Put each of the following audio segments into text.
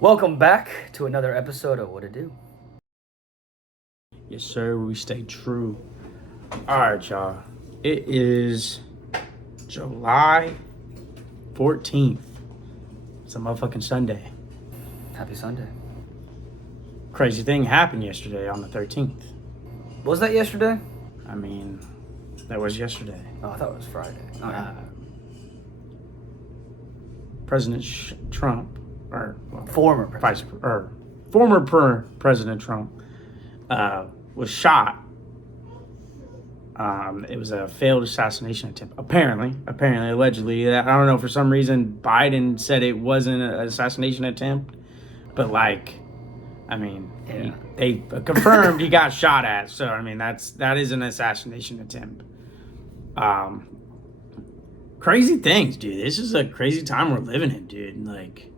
Welcome back to another episode of Whatado. Yes, sir. We stay true. All right, y'all. It is July 14th. It's a motherfucking Sunday. Happy Sunday. Crazy thing happened yesterday on the 13th. Was that yesterday? I mean, that was yesterday. Oh, I thought it was Friday. President Trump, or well, Former President Trump, was shot. It was a failed assassination attempt. Apparently, allegedly. I don't know. For some reason, Biden said it wasn't an assassination attempt, but they confirmed he got shot at. So I mean, that is an assassination attempt. Crazy things, dude. This is a crazy time we're living in, dude. Like,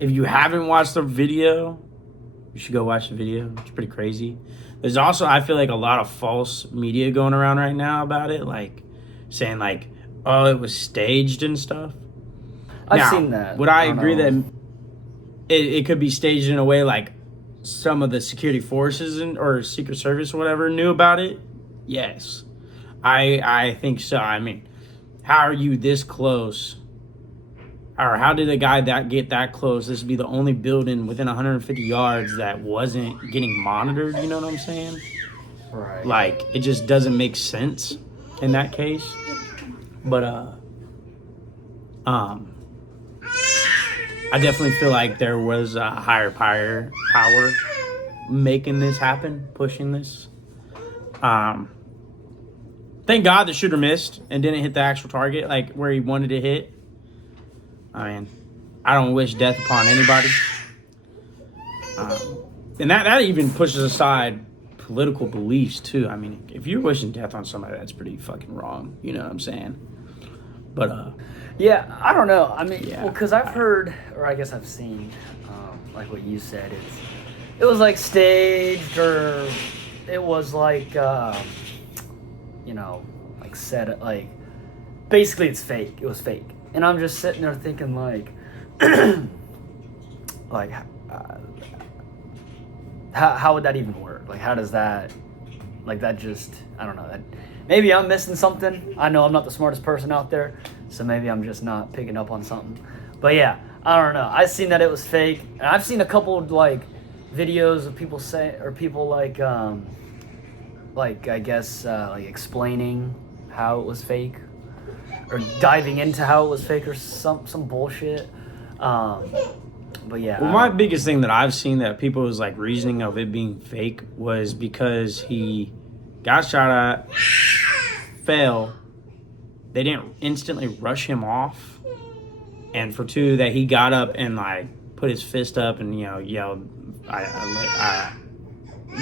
if you haven't watched the video, you should go watch the video. It's pretty crazy. There's also, I feel like, a lot of false media going around right now about it, like saying like, oh, it was staged and stuff. I've seen that. Would I agree that it could be staged in a way like some of the security forces or Secret Service or whatever knew about it? Yes. I think so. I mean, how are you this close? Or how did a guy get that close? This would be the only building within 150 yards that wasn't getting monitored. You know what I'm saying? Right. Like, it just doesn't make sense in that case. But I definitely feel like there was a higher power making this happen, pushing this. Thank God the shooter missed and didn't hit the actual target, like where he wanted to hit. I mean, I don't wish death upon anybody. And that even pushes aside political beliefs too. I mean, if you're wishing death on somebody, that's pretty fucking wrong. You know what I'm saying? But yeah, I don't know. I mean, yeah. well, because I've heard, or I guess I've seen, like what you said, it was like staged, or it was like, like set, like basically it's fake. It was fake. And I'm just sitting there thinking, like, like, how would that even work? Like, how does that, like, that just, I don't know. That maybe I'm missing something. I know I'm not the smartest person out there, so maybe I'm just not picking up on something. But yeah, I don't know. I've seen that it was fake, and I've seen a couple of, like, videos of people like I guess, like explaining how it was fake, or diving into how it was fake, or some bullshit. But yeah. Well, my biggest thing that I've seen that people was like reasoning of it being fake was because he got shot at, fell. They didn't instantly rush him off, and for two, that he got up and like put his fist up and yelled,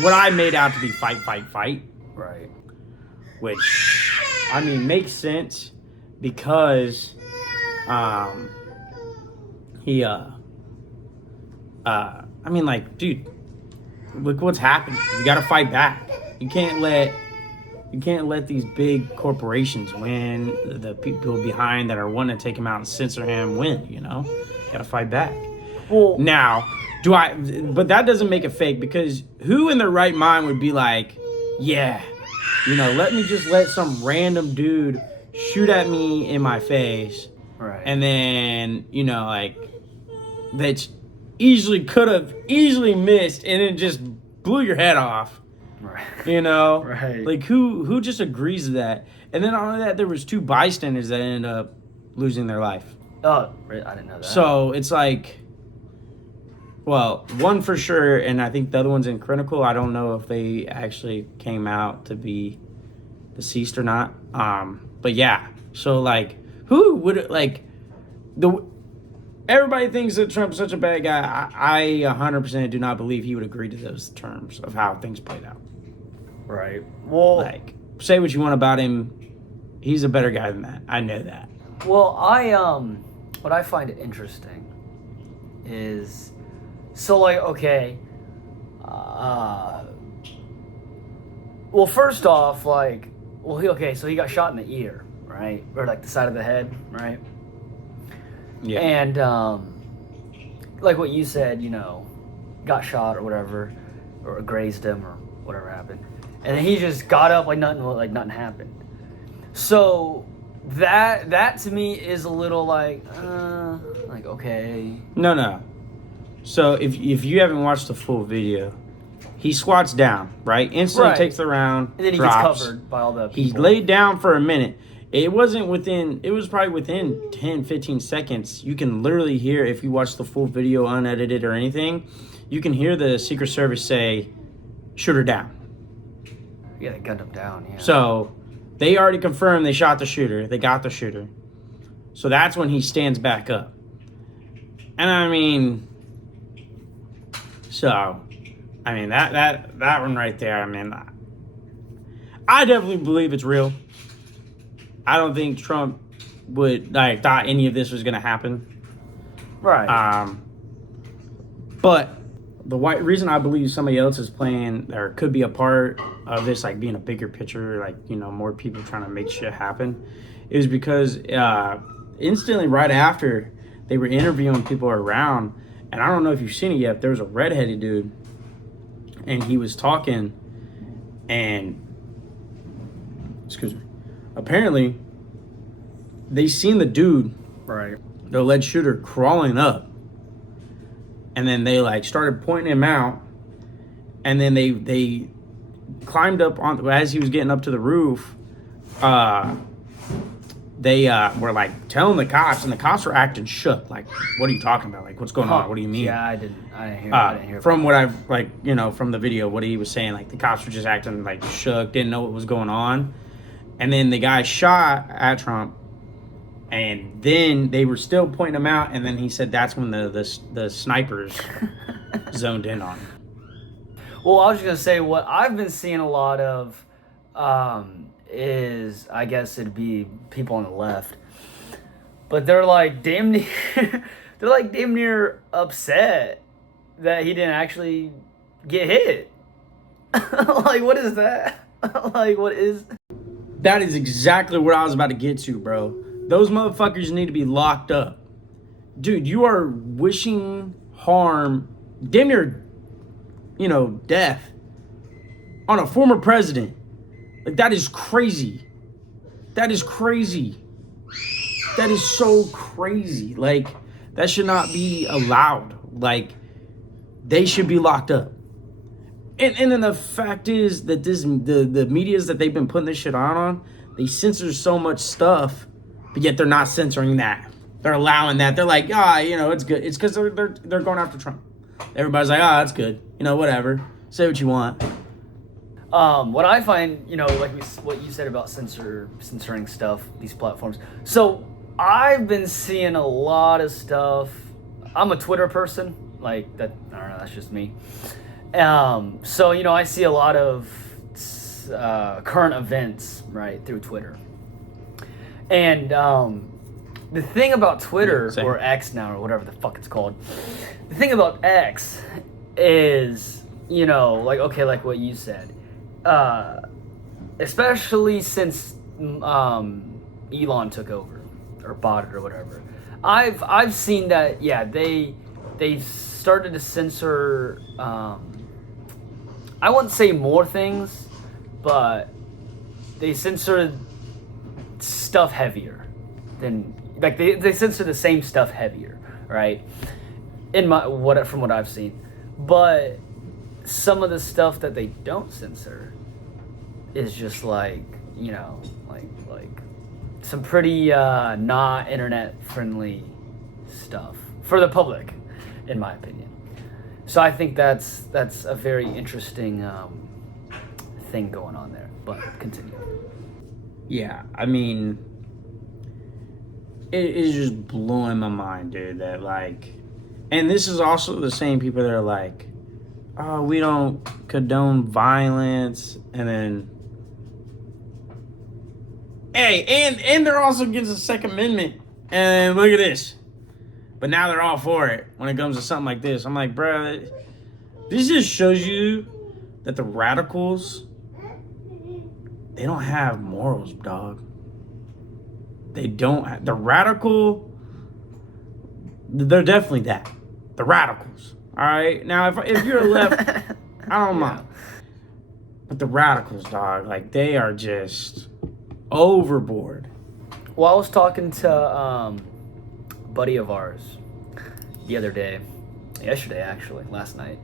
what I made out to be fight, fight, fight. Right. Which, I mean, makes sense because I mean, like, dude, look what's happening. You gotta fight back. You can't let these big corporations win. The people behind that are wanting to take him out and censor him win, you gotta fight back. Well, now, but that doesn't make it fake, because who in their right mind would be like, yeah, let me just let some random dude shoot at me in my face. right. And then, like, that could have easily missed and it just blew your head off. Right. Right. Like, who just agrees to that? And then on that, there was 2 bystanders that ended up losing their life. Oh, I didn't know that. So it's like, well, one for sure, and I think the other one's in critical. I don't know if they actually came out to be deceased or not. But yeah, so like, who would, like, everybody thinks that Trump's such a bad guy. I 100% do not believe he would agree to those terms of how things played out. Right. Well, like, say what you want about him, he's a better guy than that. I know that. Well, what I find interesting is, so like, okay, well, first off, like, so he got shot in the ear, right? Or like the side of the head, right? Yeah. And like what you said, got shot or whatever, or grazed him or whatever happened, and then he just got up like nothing happened. So that to me is a little like okay. No. So if you haven't watched the full video, he squats down, right? Instantly takes the round, and then he drops. gets covered by all the people. He laid down for a minute. It was probably within 10, 15 seconds. You can literally hear, if you watch the full video unedited or anything, you can hear the Secret Service say, shoot her down. Yeah, they gunned him down, yeah. So they already confirmed they shot the shooter. They got the shooter. So that's when he stands back up. And I mean, that one right there, I mean, I definitely believe it's real. I don't think Trump would thought any of this was gonna happen. Right. But the reason I believe somebody else is playing or could be a part of this, like being a bigger picture, more people trying to make shit happen, is because instantly right after they were interviewing people around, and I don't know if you've seen it yet, there was a redheaded dude, and he was talking, and excuse me. Apparently, they seen the dude, right, the alleged shooter, crawling up, and then they started pointing him out, and then they climbed up on as he was getting up to the roof. They were telling the cops, and the cops were acting shook. Like, what are you talking about? Like, what's going on? What do you mean? Yeah, I didn't hear. From what I've from the video, what he was saying, the cops were just acting shook, didn't know what was going on. And then the guy shot at Trump, and then they were still pointing him out. And then he said that's when the snipers zoned in on him. Well, I was just gonna say what I've been seeing a lot of is, I guess it'd be people on the left, but they're damn near upset that he didn't actually get hit. What is that? What is? That is exactly what I was about to get to, bro. Those motherfuckers need to be locked up. Dude, you are wishing harm, damn near, death on a former president. That is crazy. That is crazy. That is so crazy. That should not be allowed. They should be locked up. And then the fact is that the medias that they've been putting this shit on, they censor so much stuff, but yet they're not censoring that. They're allowing that. They're like, it's good. It's because they're going after Trump. Everybody's like, it's good. Whatever. Say what you want. What I find, what you said about censoring stuff, these platforms. So I've been seeing a lot of stuff. I'm a Twitter person. That, I don't know, that's just me. So, I see a lot of current events, right, through Twitter. And the thing about Twitter, or X now, or whatever the fuck it's called, the thing about X is, like what you said, especially since Elon took over, or bought it, or whatever, I've seen that, yeah, they started to censor, I wouldn't say more things, but they censored stuff heavier than, they censor the same stuff heavier, right? From what I've seen. But some of the stuff that they don't censor is just some pretty not internet friendly stuff for the public, in my opinion. So I think that's a very interesting thing going on there. But continue. Yeah, I mean, it is just blowing my mind, dude, that and this is also the same people that are like, oh, we don't condone violence, and then, hey, and they're also against the Second Amendment, and look at this. But now they're all for it when it comes to something like this. I'm like, bro, this just shows you that the radicals, they don't have morals, dog. They don't. The radical they're definitely that. The radicals. All right. Now, if you're left, I don't know. But the radicals, dog, like they are just overboard. Well, I was talking to a buddy of ours the other day, yesterday actually, last night,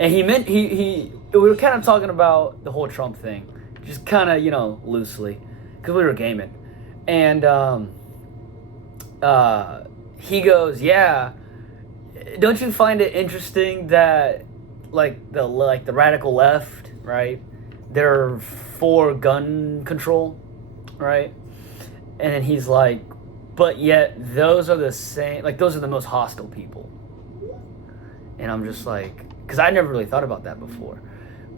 and we were kind of talking about the whole Trump thing, just kind of loosely, because we were gaming, and he goes, "Yeah, don't you find it interesting that the radical left, right? They're for gun control, right?" And then he's like, "But yet those are those are the most hostile people." And I'm just like, because I never really thought about that before,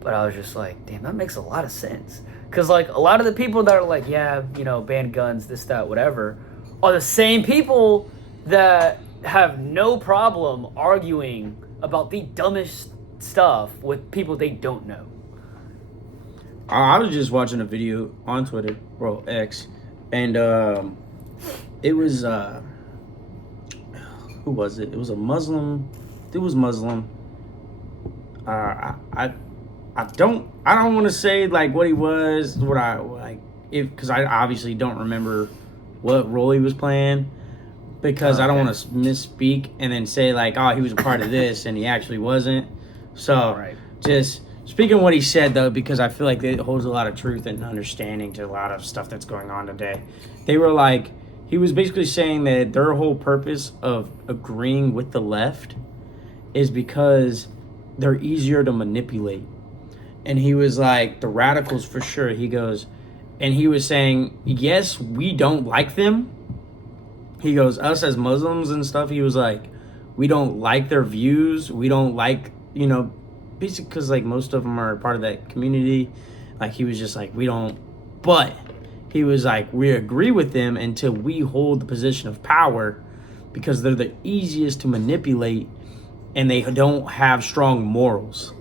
but I was just like, damn, that makes a lot of sense. Because like a lot of the people that are like, yeah, ban guns, this, that, whatever, are the same people that have no problem arguing about the dumbest stuff with people they don't know. I was just watching a video on Twitter, well, X, and it was who was it? It was a Muslim. It was Muslim. I don't want to say like what he was, what I like, because I obviously don't remember what role he was playing, because I don't want to misspeak and then say like, oh, he was a part of this and he actually wasn't. So just speaking of what he said though, because I feel like it holds a lot of truth and understanding to a lot of stuff that's going on today. They were like, he was basically saying that their whole purpose of agreeing with the left is because they're easier to manipulate. And he was like, the radicals for sure. He goes, and he was saying, yes, we don't like them. He goes, us as Muslims and stuff, he was like, we don't like their views. We don't like, basically because like most of them are part of that community. Like he was just like, we don't, but he was like, we agree with them until we hold the position of power, because they're the easiest to manipulate and they don't have strong morals.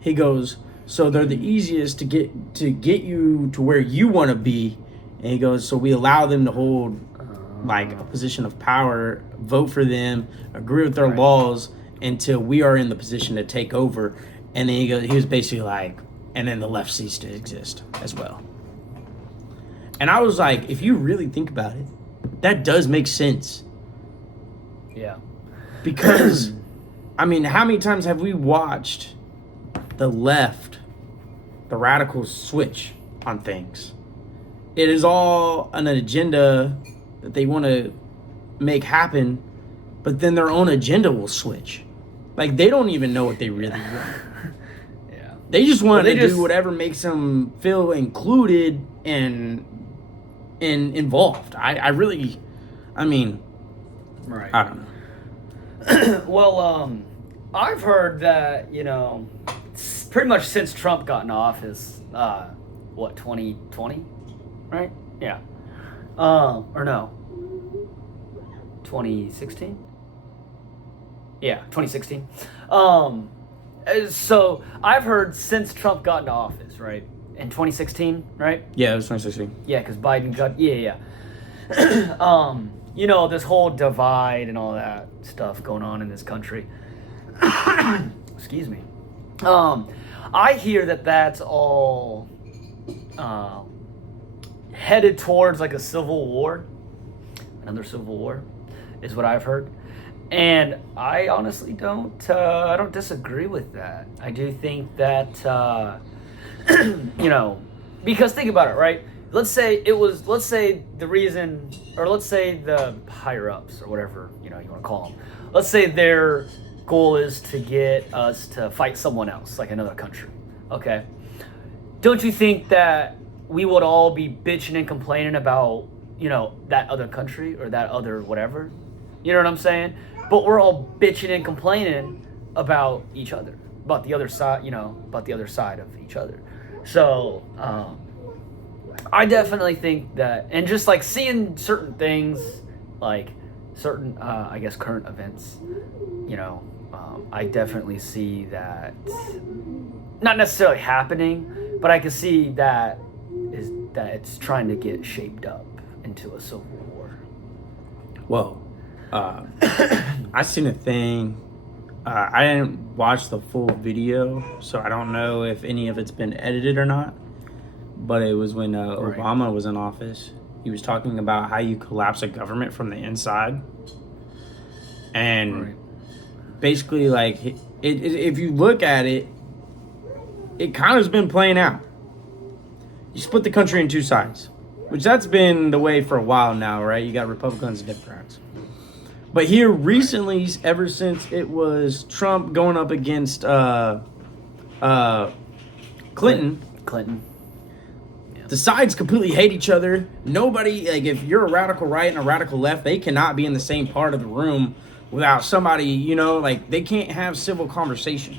He goes, so they're the easiest to get you to where you want to be. And he goes, so we allow them to hold like a position of power, vote for them, agree with their laws until we are in the position to take over. And then he was basically like, and then the left ceased to exist as well. And I was like, if you really think about it, that does make sense. Yeah. Because, I mean, how many times have we watched the left, the radicals switch on things? It is all an agenda that they want to make happen, but then their own agenda will switch. Like, they don't even know what they really want. Yeah. They just want to do whatever makes them feel included and involved. I mean, right. I don't know. Well, I've heard that, pretty much since Trump got in office, 2020, right? Yeah. Or no, 2016? Yeah, 2016. So I've heard since Trump got into office, right? In 2016, right? Yeah, it was 2016. Yeah, because Biden got, yeah. This whole divide and all that stuff going on in this country. Excuse me. I hear that that's all headed towards like a civil war. Another civil war is what I've heard. And I honestly don't disagree with that. I do think that, because think about it, right? Let's say the reason, or let's say the higher ups or whatever, you want to call them. Let's say their goal is to get us to fight someone else, like another country. Okay. Don't you think that we would all be bitching and complaining about, that other country or that other whatever? You know what I'm saying? But we're all bitching and complaining about each other, about the other side, about the other side of each other. So, I definitely think that, and just like seeing certain things, like certain, I guess, current events, I definitely see that not necessarily happening, but I can see that it's trying to get shaped up into a civil war. Whoa. I seen a thing. I didn't watch the full video, so I don't know if any of it's been edited or not. But it was when Obama was in office. He was talking about how you collapse a government from the inside. And basically, like, if you look at it, it kind of has been playing out. You split the country in two sides, which that's been the way for a while now, right? You got Republicans and Democrats. But here recently, ever since it was Trump going up against Clinton, the sides completely hate each other. Nobody, like, if you're a radical right and a radical left, they cannot be in the same part of the room without somebody, you know, like, they can't have civil conversation.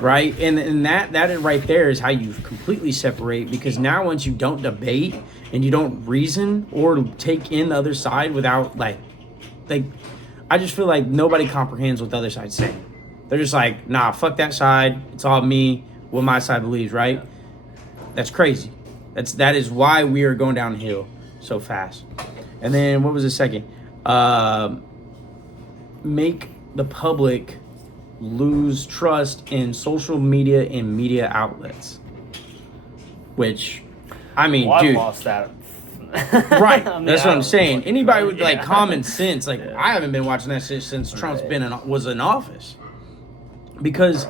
Right? And that is right there is how you completely separate, because now once you don't debate and you don't reason or take in the other side without, like, I just feel like nobody comprehends what the other side's saying. They're just like, nah, fuck that side. It's all me, what my side believes, right? That's crazy. That is why we are going downhill so fast. And then what was the second? Make the public lose trust in social media and media outlets. Which, I mean, well, dude. I lost that. Right. I mean, that's what I'm saying. Anybody with like common sense, like Yeah. I haven't been watching that shit since Trump's was in office. Because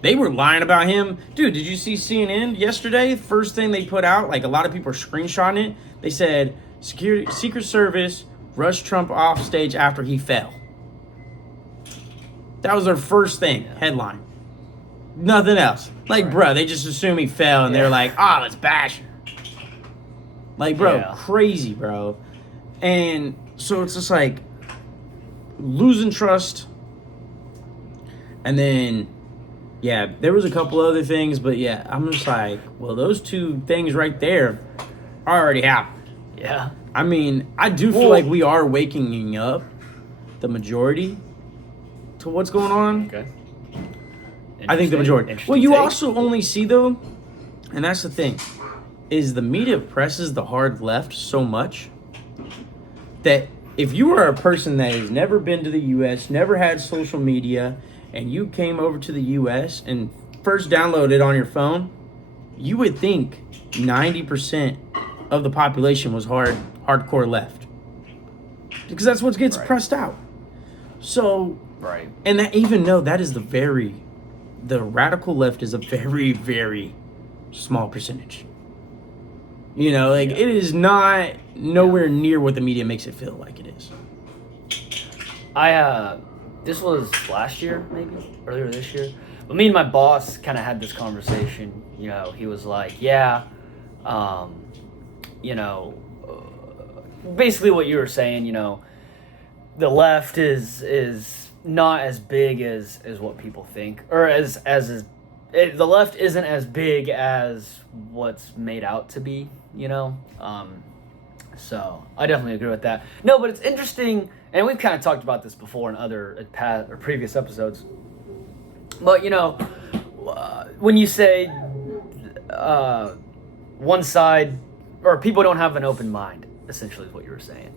they were lying about him. Dude, did you see CNN yesterday? First thing they put out, like a lot of people are screenshotting it. They said Secret Service rushed Trump off stage after he fell. That was their first thing, headline. Nothing else. Like, bro, they just assume he fell, and they're like, oh, let's bash him. Like, bro, crazy, bro. And so it's just like losing trust. And then, yeah, there was a couple other things, but yeah, I'm just like, well, those two things right there already happened. Yeah. I mean, I do feel like we are waking up, the majority, to what's going on. Okay. I think the majority. Well, you also only see, though, and that's the thing, is the media presses the hard left so much that if you are a person that has never been to the U.S., never had social media, and you came over to the U.S. and first downloaded it on your phone, you would think 90% of the population was hardcore left. Because that's what gets pressed out. So, and that, even though that is the radical left is a very, very small percentage. You know, like, it is not nowhere near what the media makes it feel like it is. This was last year, maybe earlier this year. But me and my boss kind of had this conversation. You know, he was like, basically what you were saying. You know, the left is not as big as what people think, or the left isn't as big as what's made out to be. You know, so I definitely agree with that. No, but it's interesting. And we've kind of talked about this before in other past or previous episodes. But, you know, when you say one side, or people don't have an open mind, essentially is what you were saying.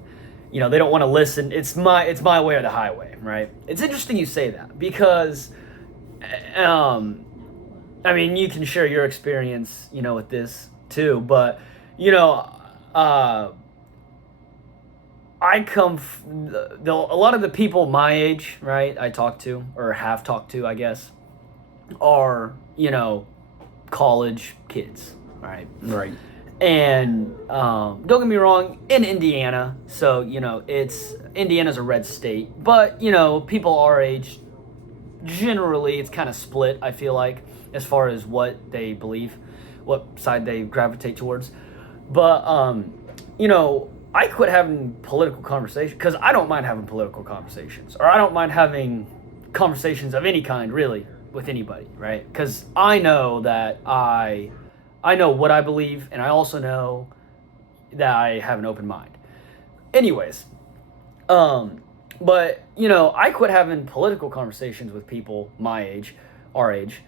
You know, they don't want to listen. It's my way or the highway, right? It's interesting you say that because, I mean, you can share your experience, you know, with this too. But, you know, I come a lot of the people my age, right, I talk to, or have talked to, I guess, are, you know, college kids, right? Right. And don't get me wrong, in Indiana, so, you know, Indiana's a red state, but, you know, people our age, generally, it's kind of split, I feel like, as far as what they believe, what side they gravitate towards. But, you know, I quit having political conversations because I don't mind having political conversations, or I don't mind having conversations of any kind, really, with anybody, right? Because I know that I know what I believe, and I also know that I have an open mind. Anyways, but, you know, I quit having political conversations with people my age, our age,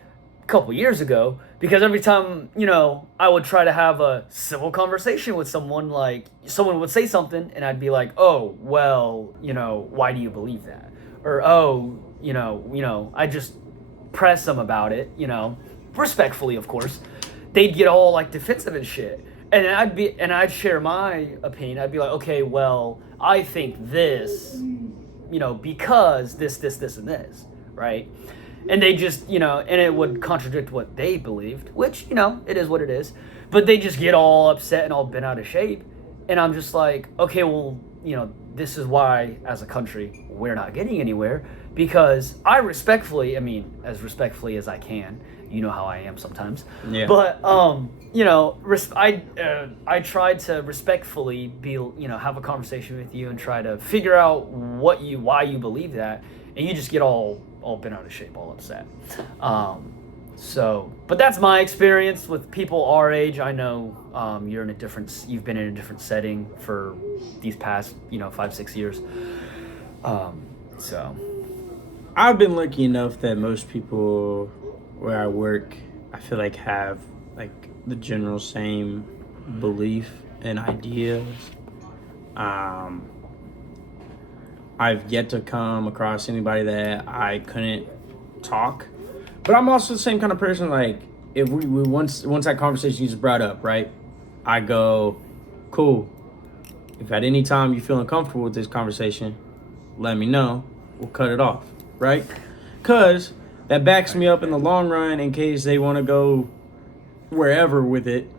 couple years ago, because every time, you know, I would try to have a civil conversation with someone, like someone would say something and I'd be like, oh, well, you know, why do you believe that? Or, oh, you know, I just press them about it, you know, respectfully, of course. They'd get all like defensive and shit. And then I'd share my opinion. I'd be like, okay, well, I think this, you know, because this, and this, right? And they just, you know, and it would contradict what they believed, which, you know, it is what it is. But they just get all upset and all bent out of shape. And I'm just like, okay, well, you know, this is why, as a country, we're not getting anywhere. Because I respectfully, I mean, as respectfully as I can, you know how I am sometimes. Yeah. But, you know, I tried to respectfully be, you know, have a conversation with you and try to figure out why you believe that. And you just get all bent out of shape, all upset. But that's my experience with people our age. I know you've been in a different setting for these past, you know, 5-6 years. So I've been lucky enough that most people where I work, I feel like have like the general same belief and ideas. I've yet to come across anybody that I couldn't talk. But I'm also the same kind of person, like, if we once that conversation is brought up, right, I go, cool. If at any time you feel uncomfortable with this conversation, let me know. We'll cut it off, right? Because that backs me up in the long run in case they want to go wherever with it.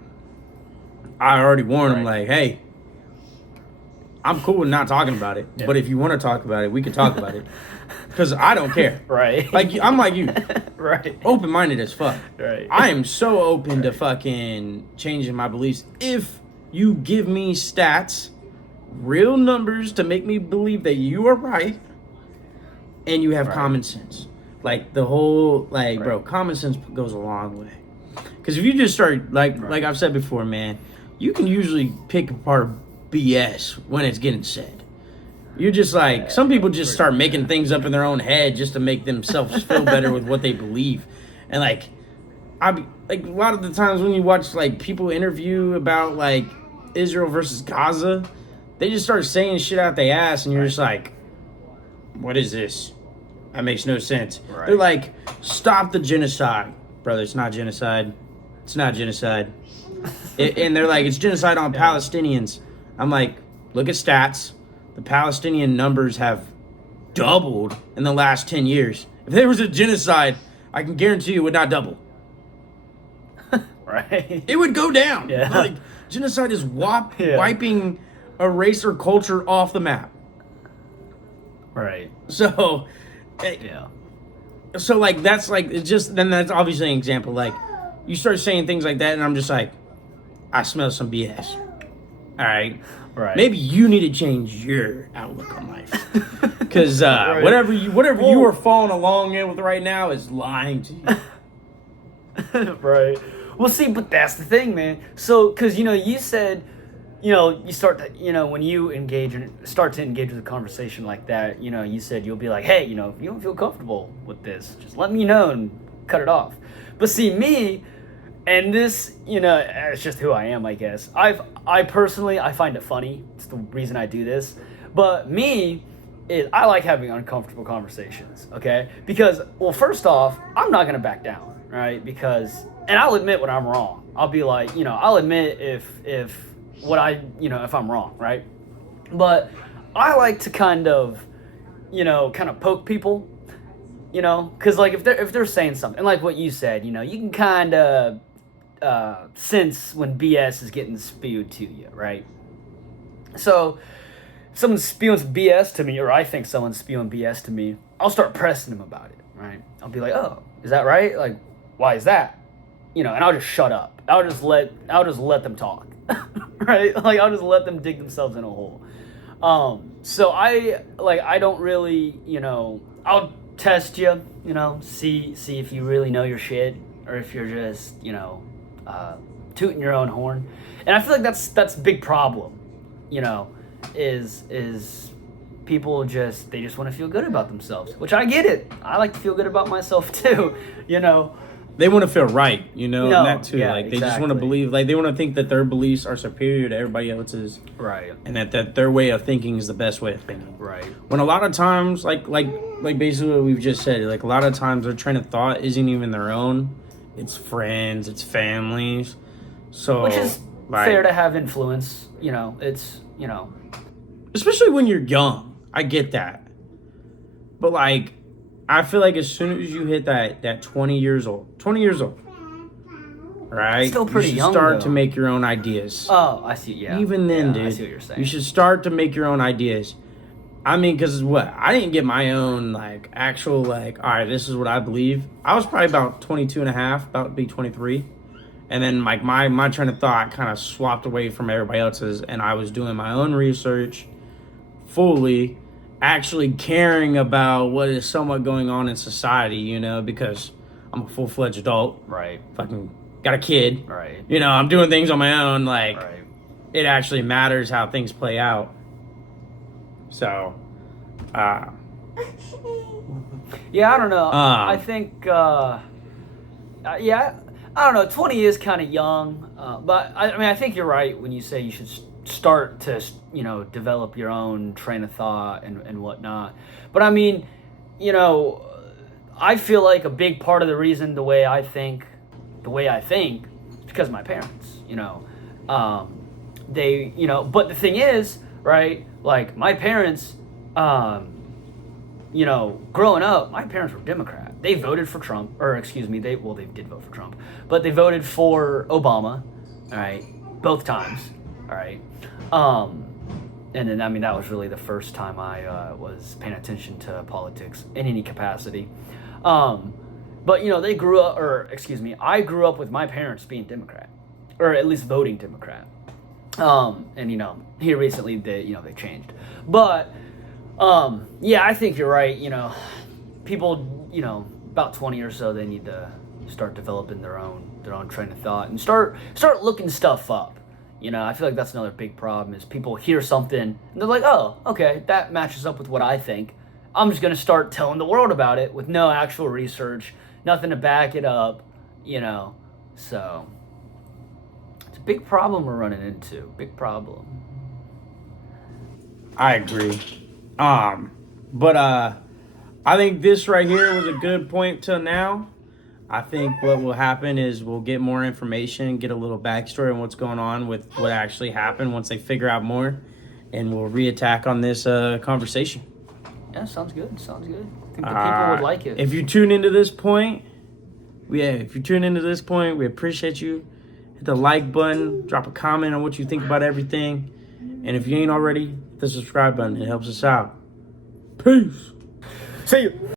I already warned them, like, hey, I'm cool with not talking about it. Yeah. But if you want to talk about it, we can talk about it. Because I don't care. Right. Like, I'm like you. Right. Open-minded as fuck. Right. I am so open to fucking changing my beliefs. If you give me stats, real numbers to make me believe that you are right, and you have common sense. Like, the whole, like, bro, common sense goes a long way. Because if you just start, like I've said before, man, you can usually pick apart BS when it's getting said. You're just like, some people just start making things up in their own head just to make themselves feel better with what they believe. And like, a lot of the times when you watch like people interview about like Israel versus Gaza, they just start saying shit out their ass and you're just like, what is this? That makes no sense. Right. They're like, stop the genocide. Brother, it's not genocide. It's not genocide. And they're like, it's genocide on Palestinians. I'm like, look at stats. The Palestinian numbers have doubled in the last 10 years. If there was a genocide, I can guarantee you it would not double. Right. It would go down. Yeah. Like, genocide is wiping a race or culture off the map. Right. So, So, like, that's, like, it's just, then that's obviously an example. Like, you start saying things like that, and I'm just like, I smell some BS. All right? Right. Maybe you need to change your outlook on life. Because whatever you are following along in with right now is lying to you. Right. Well, see, but that's the thing, man. So, because, you know, you said, you know, you start to, you know, when you start to engage with a conversation like that, you know, you said you'll be like, hey, you know, if you don't feel comfortable with this, just let me know and cut it off. But see, me, and this, you know, it's just who I am, I guess. I personally, I find it funny. It's the reason I do this. But me, I like having uncomfortable conversations, okay? Because, well, first off, I'm not going to back down, right? Because, and I'll admit when I'm wrong. I'll be like, you know, I'll admit if I'm wrong, right? But I like to kind of poke people, you know? Because, like, if they're saying something, like what you said, you know, you can kind of sense when BS is getting spewed to you, right? So if someone's spewing some BS to me, or I think someone's spewing BS to me, I'll start pressing them about it, right? I'll be like, oh, is that right? Like, why is that? You know, and I'll just shut up. I'll just let them talk, right? Like, I'll just let them dig themselves in a hole. So I don't really, you know, I'll test you, you know, see if you really know your shit, or if you're just, you know, tooting your own horn. And I feel like that's a big problem, you know, is people just want to feel good about themselves, which I get it. I like to feel good about myself too, you know, they want to feel right, you know, No, and that too. yeah, Like they just want to exactly. believe, like they want to think that their beliefs are superior to everybody else's, Right. and that their way of thinking is the best way of thinking. Right. When a lot of times, like basically what we've just said, like a lot of times their train of thought isn't even their own. It's friends, it's families. So, Which is like, fair to have influence. You know, it's, you know. especially when you're young. I get that. But like, I feel like as soon as you hit that 20 years old, right? Still pretty you should young, start though. to make your own ideas. Oh, I see. Yeah. Even then, Yeah, dude. I see what you're saying. You should start to make your own ideas. I mean, because what? I didn't get my own, like, actual, like, all right, this is what I believe. I was probably about 22 and a half, about to be 23. And then, like, my train of thought kind of swapped away from everybody else's, and I was doing my own research fully, actually caring about what is somewhat going on in society, you know, because I'm a full-fledged adult. Right. Fucking got a kid. Right. You know, I'm doing things on my own, like, Right. it actually matters how things play out. So, Yeah, I don't know. I Um, think, yeah, I don't know. 20 is kind of young, but I mean, I think you're right when you say you should start to, you know, develop your own train of thought and whatnot. But I mean, you know, I feel like a big part of the reason the way I think is because of my parents, you know. They, you know, but the thing is, right, like my parents, you know, growing up, my parents were Democrat. They voted for Trump, or excuse me, they did vote for Trump, but they voted for Obama, all right, both times, all right. And then, I mean, that was really the first time I was paying attention to politics in any capacity. But, you know, I grew up with my parents being Democrat, or at least voting Democrat. And, you know, here recently, they changed. But, yeah, I think you're right. You know, people, you know, about 20 or so, they need to start developing their own train of thought and start looking stuff up. You know, I feel like that's another big problem is people hear something and they're like, oh, okay, that matches up with what I think. I'm just going to start telling the world about it with no actual research, nothing to back it up, you know. So, it's a big problem we're running into. Big problem. I agree. But I think this right here was a good point till now. I think what will happen is we'll get more information, get a little backstory on what's going on with what actually happened once they figure out more, and we'll reattack on this conversation. Yeah, sounds good. I think the people would like it. If you tune into this point, we appreciate you. Hit the like button, drop a comment on what you think about everything, and if you ain't already, hit the subscribe button. It helps us out. Peace. See you.